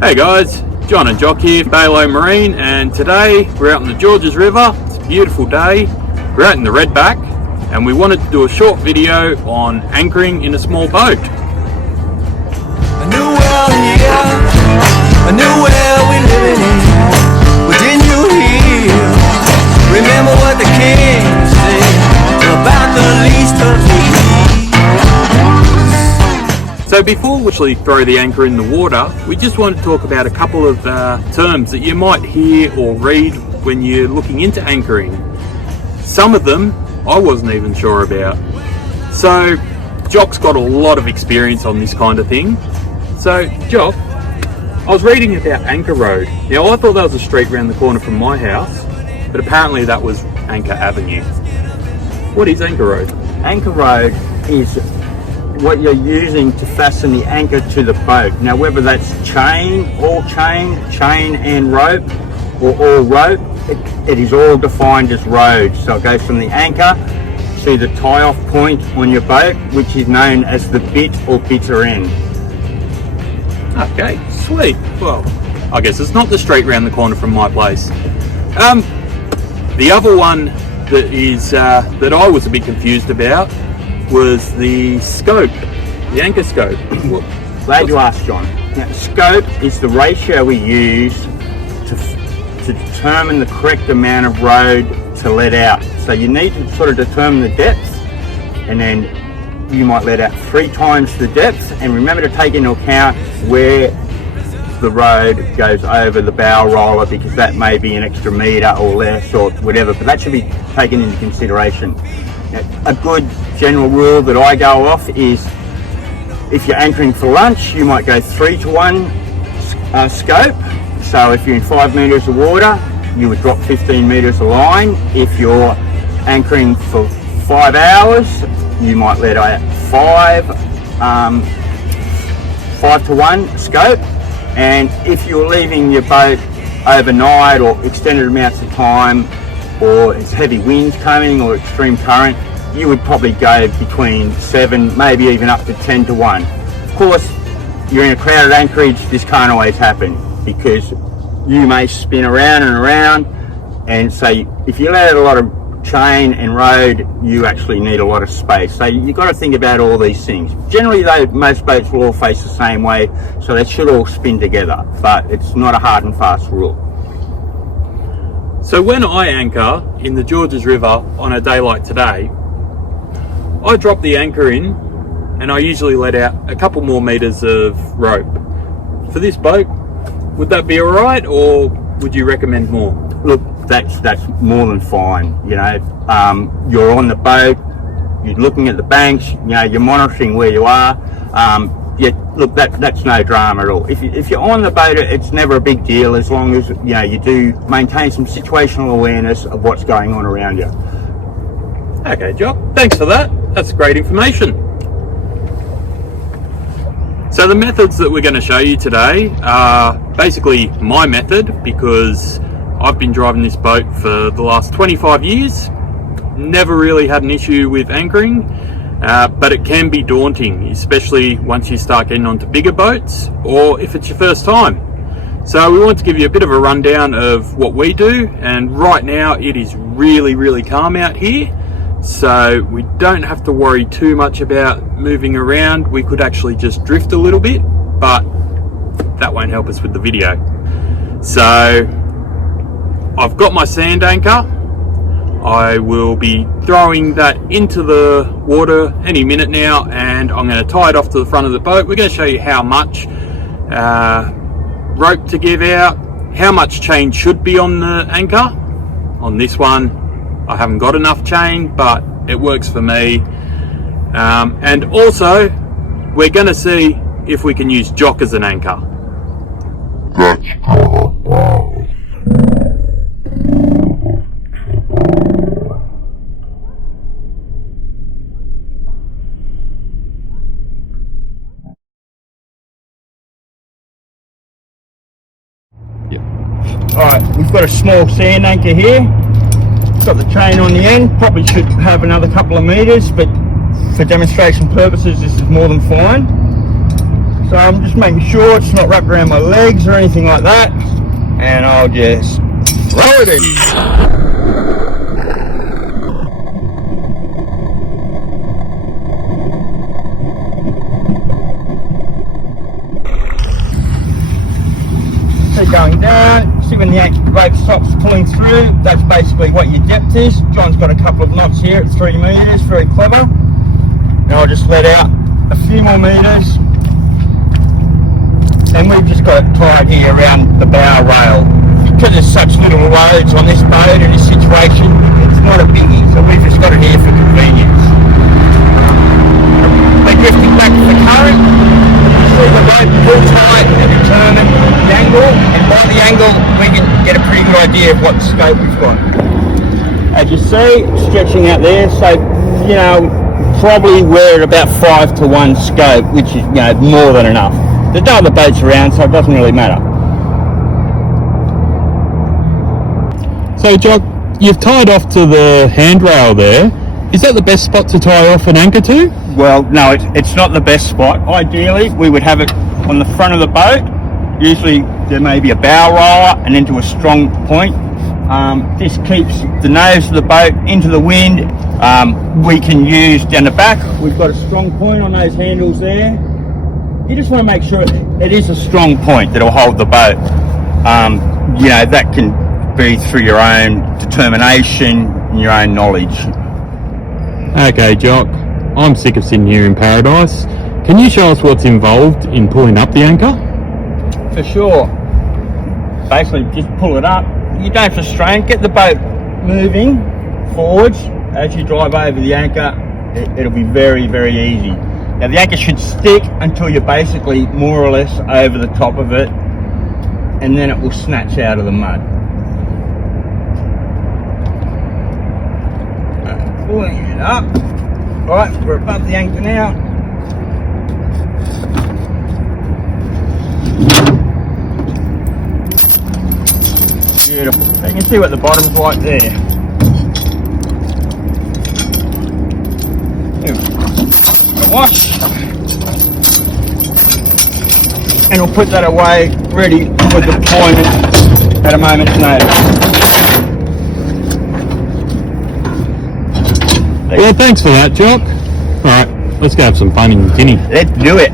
Hey guys, John and Jock here, BALO Marine, and today we're out on the Georges River. It's a beautiful day. We're out in the Redback and we wanted to do a short video on anchoring in a small boat. A new world here, a new world we living in. But didn't you hear? Remember what the king said about the least of these. So before we actually throw the anchor in the water, we just want to talk about a couple of terms that you might hear or read when you're looking into anchoring. Some of them I wasn't even sure about. So Jock's got a lot of experience on this kind of thing. So Jock, I was reading about Anchor Road. Now I thought that was a street around the corner from my house, but apparently that was Anchor Avenue. What is Anchor Road? Anchor Road is what you're using to fasten the anchor to the boat. Now whether that's chain, all chain and rope, or all rope, it is all defined as road. So it goes from the anchor to the tie-off point on your boat, which is known as the bit or bitter end. Okay, sweet. Well, I guess it's not the street around the corner from my place. The other one that is that I was a bit confused about was the scope, the anchor scope. Glad you asked, John. Now, scope is the ratio we use to determine the correct amount of road to let out. So you need to sort of determine the depth, and then you might let out 3 times the depth, and remember to take into account where the road goes over the bow roller, because that may be an extra metre or less or whatever, but that should be taken into consideration. Now, a good general rule that I go off is if you're anchoring for lunch, you might go 3 to 1 scope. So if you're in 5 metres of water, you would drop 15 metres of line. If you're anchoring for 5 hours, you might let out 5 to 1 scope. And if you're leaving your boat overnight or extended amounts of time, or it's heavy winds coming or extreme current, you would probably go between 7, maybe even up to 10 to 1. Of course, you're in a crowded anchorage, this can't always happen, because you may spin around and around, and so if you let out a lot of chain and road, you actually need a lot of space. So you've got to think about all these things. Generally though, most boats will all face the same way, so they should all spin together, but it's not a hard and fast rule. So when I anchor in the Georges River on a day like today, I drop the anchor in and I usually let out a couple more metres of rope. For this boat, would that be alright, or would you recommend more? Look, that's more than fine. You know, you're on the boat, you're looking at the banks, you know, you're monitoring where you are. Look, that's no drama at all. If you're on the boat, it's never a big deal, as long as you know you do maintain some situational awareness of what's going on around you. Okay, Jock, thanks for that. That's great information. So the methods that we're going to show you today are basically my method, because I've been driving this boat for the last 25 years. Never really had an issue with anchoring. But it can be daunting, especially once you start getting onto bigger boats, or if it's your first time. So we want to give you a bit of a rundown of what we do, and right now it is really calm out here, so we don't have to worry too much about moving around. We could actually just drift a little bit, but that won't help us with the video. So I've got my sand anchor. I will be throwing that into the water any minute now, and I'm going to tie it off to the front of the boat. We're going to show you how much rope to give out, how much chain should be on the anchor. On this one, I haven't got enough chain, but it works for me. And also, we're going to see if we can use Jock as an anchor. Alright, we've got a small sand anchor here. It's got the chain on the end, probably should have another couple of metres, but for demonstration purposes this is more than fine. So just making sure it's not wrapped around my legs or anything like that, and I'll just throw it in. Keep going down, see when the anchor rope stops pulling through, that's basically what your depth is. John's got a couple of knots here at 3 metres, very clever. And I'll just let out a few more metres. And we've just got it tied here around the bow rail. Because there's such little loads on this boat in this situation, it's not a biggie, so we've just got it here for convenience. We're drifting back to the current. See the boat pull tight and determine the angle, and by the angle we can get a pretty good idea of what scope we've got. As you see, stretching out there, so you know, probably we're at about 5-to-1 scope, which is, you know, more than enough. There's no other boats around, so it doesn't really matter. So Jock, you've tied off to the handrail there. Is that the best spot to tie off an anchor to? Well, no, it's not the best spot. Ideally, we would have it on the front of the boat. Usually there may be a bow roller and into a strong point. This keeps the nose of the boat into the wind. We can use down the back. We've got a strong point on those handles there. You just want to make sure it is a strong point that will hold the boat. You know, that can be through your own determination and your own knowledge. Okay, Jock, I'm sick of sitting here in paradise. Can you show us what's involved in pulling up the anchor? For sure. Basically, just pull it up. You don't have to strain. Get the boat moving forwards as you drive over the anchor. It'll be very, very easy. Now, the anchor should stick until you're basically more or less over the top of it, and then it will snatch out of the mud. Pulling it up. Right, we're above the anchor now. Beautiful. So you can see what the bottom's like there. Wash. And we'll put that away, ready for deployment at a moment's notice. Well, thanks for that, Jock. Alright, let's go have some fun in Guinea. Let's do it.